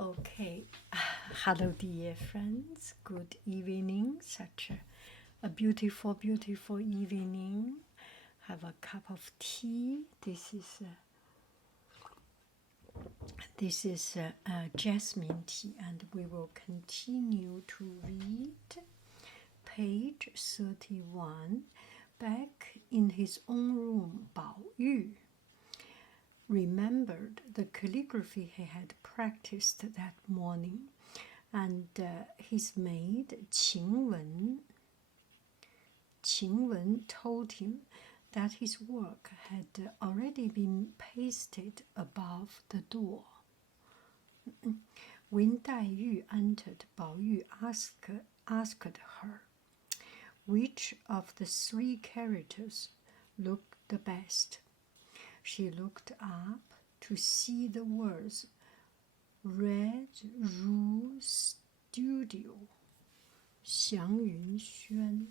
Okay, hello, dear friends. Good evening. Such a beautiful, beautiful evening. Have a cup of tea. This is jasmine tea, and we will continue to read page 31. Back in his own room, Bao Yu remembered the calligraphy he had practiced that morning, and his maid Qingwen told him that his work had already been pasted above the door. When Dai Yu entered, Bao Yu asked her which of the three characters looked the best. She looked up to see the words Red Rue Studio, Xiang Yunxuan,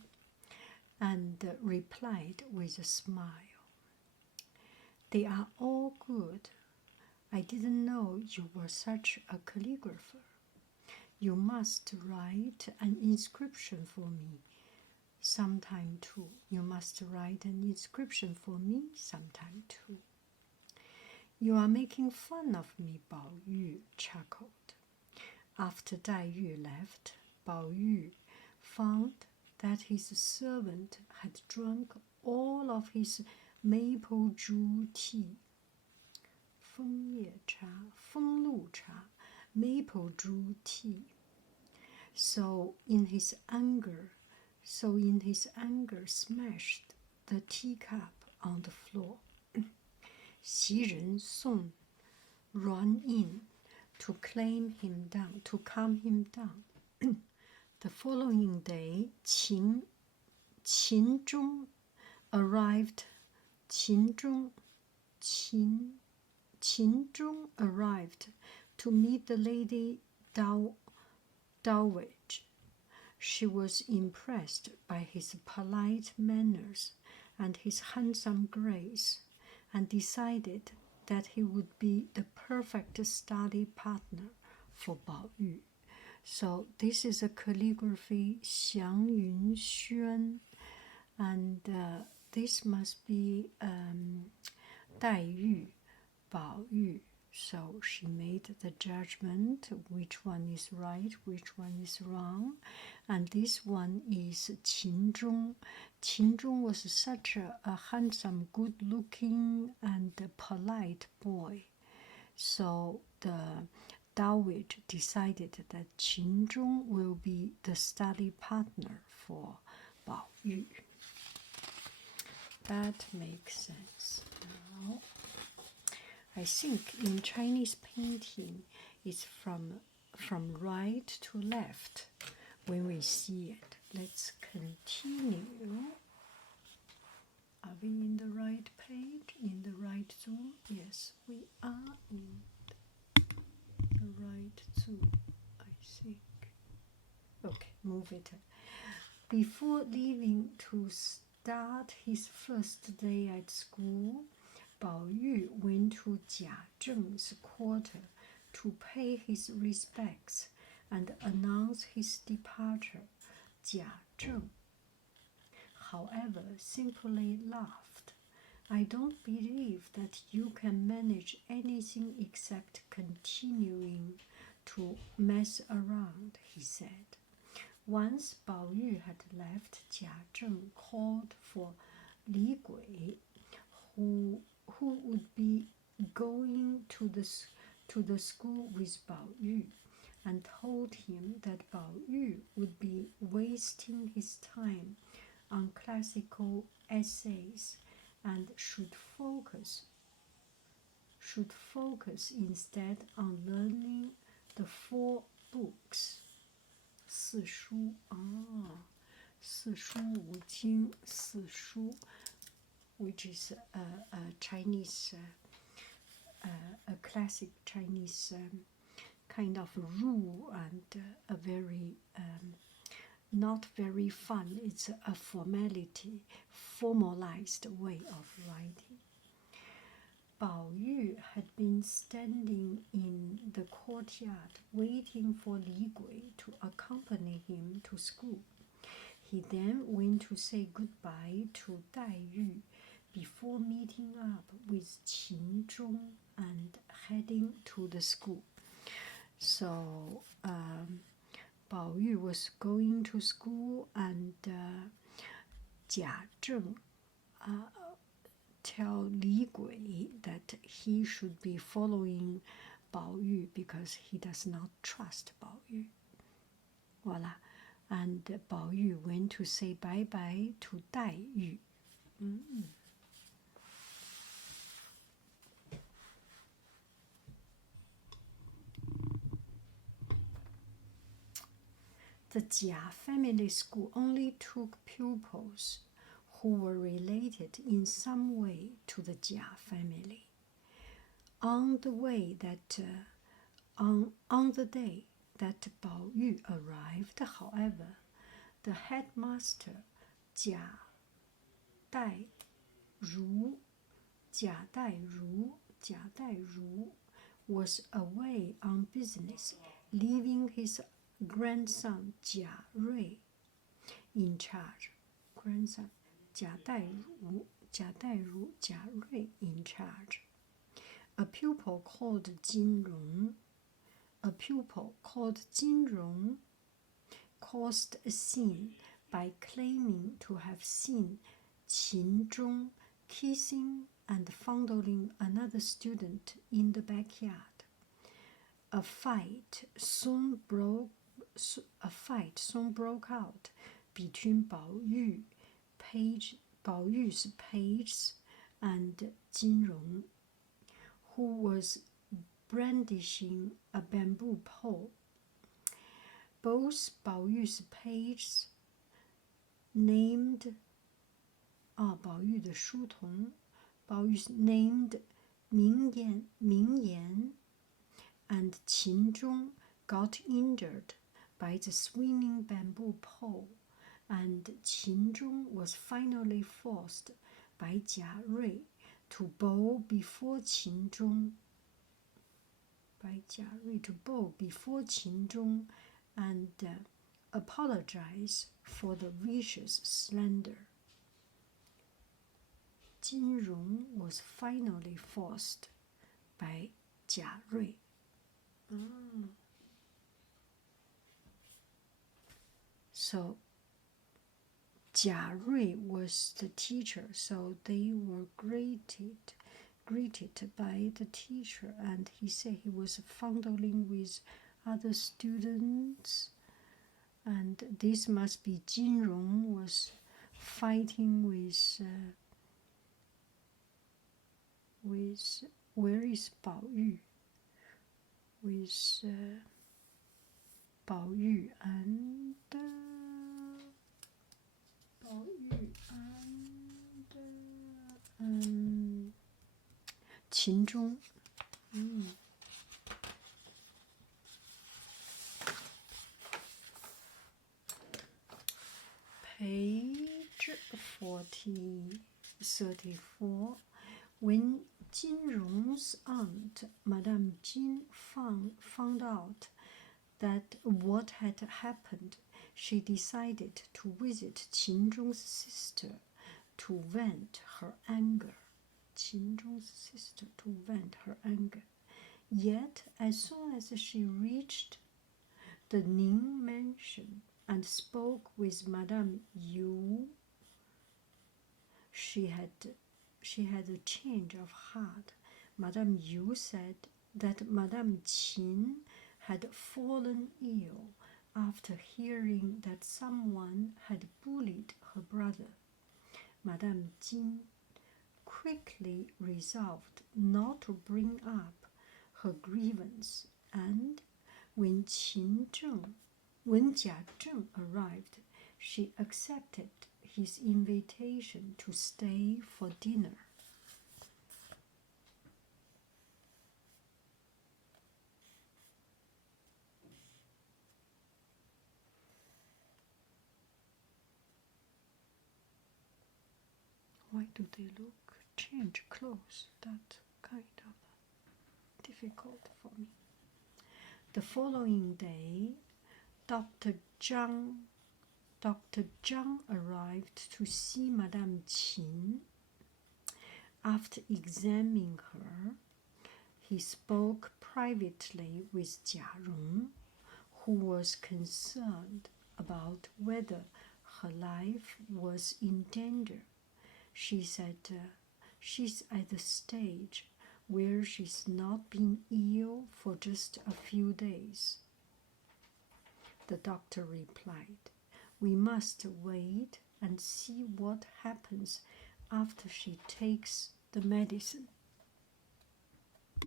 and replied with a smile, "They are all good. I didn't know you were such a calligrapher. You must write an inscription for me sometime too. You must write an inscription for me sometime too." "You are making fun of me," Bao Yu chuckled. After Dai Yu left, Bao Yu found that his servant had drunk all of his maple zhu tea, 枫叶茶, 枫露茶, maple zhu tea. So in his anger, smashed the teacup on the floor. Xi Ren Song ran in to calm him down. The following day, Qin Zhong arrived. Qin Zhong arrived to meet the lady dowager. She was impressed by his polite manners and his handsome grace, and decided that he would be the perfect study partner for Bao Yu. So this is a calligraphy, Xiang Yunxuan, and this must be Dai Yu, Bao Yu. So she made the judgment which one is right, which one is wrong. And this one is Qin Zhong. Qin Zhong was such a handsome, good-looking, and polite boy. So the dowager decided that Qin Zhong will be the study partner for Bao Yu. That makes sense. Now, I think in Chinese painting, it's from right to left when we see it. Let's continue. Are we in the right page, in the right zoom? Yes, we are in the right zoom, I think. Okay, move it. Before leaving to start his first day at school, Bao Yu went to Jia Zheng's quarter to pay his respects and announce his departure. Jia Zheng, however, simply laughed. "I don't believe that you can manage anything except continuing to mess around," he said. Once Bao Yu had left, Jia Zheng called for Li Gui, who would be going to the school with Bao Yu, and told him that Bao Yu would be wasting his time on classical essays and should focus instead on learning the 4 books. 四书啊，四书五经，四书 which is a Chinese, a classic Chinese kind of rule, and a very not very fun. It's a formalized way of writing. Bao Yu had been standing in the courtyard waiting for Li Gui to accompany him to school. He then went to say goodbye to Dai Yu before meeting up with Qin Zhong and heading to the school. So Bao Yu was going to school, and Jia Zheng tell Li Gui that he should be following Bao Yu because he does not trust Bao Yu. Voila. And Bao Yu went to say bye-bye to Dai Yu. The Jia family school only took pupils who were related in some way to the Jia family. On the day that Bao Yu arrived, however, the headmaster Jia Dairu was away on business, leaving his grandson Jia Rui in charge. Jia Rui in charge. A pupil called Jin Rong caused a scene by claiming to have seen Qin Zhong kissing and fondling another student in the backyard. A fight soon broke out between Bao Yu's page and Jin Rong, who was brandishing a bamboo pole. Both Bao Yu's pages named Bao Yu 的书童 Bao Yu's named Ming Yan and Qin Zhong got injured by the swinging bamboo pole, and Qin Zhong was finally forced by Jia Rui to bow before Qin Zhong. And apologize for the vicious slander. Jin Rong was finally forced by Jia Rui. So Jia Rui was the teacher, so they were greeted by the teacher, and he said he was fondling with other students, and this must be Jin Rong was fighting with where is Bao Yu? With Bao Yu and Qin Zhong. Page 34. When Jin Rong's aunt, Madame Jin, found out that what had happened, she decided to visit Qin Zhong's sister to vent her anger. Yet, as soon as she reached the Ning mansion and spoke with Madame Yu, she had a change of heart. Madame Yu said that Madame Qin had fallen ill after hearing that someone had bullied her brother. Madame Jin quickly resolved not to bring up her grievance, and when Jia Zheng arrived, she accepted his invitation to stay for dinner. Why do they change clothes? That kind of difficult for me. The following day, Dr. Zhang arrived to see Madame Qin. After examining her, he spoke privately with Jia Rong, who was concerned about whether her life was in danger. She said she's at the stage where she's not been ill for just a few days. The doctor replied, "We must wait and see what happens after she takes the medicine."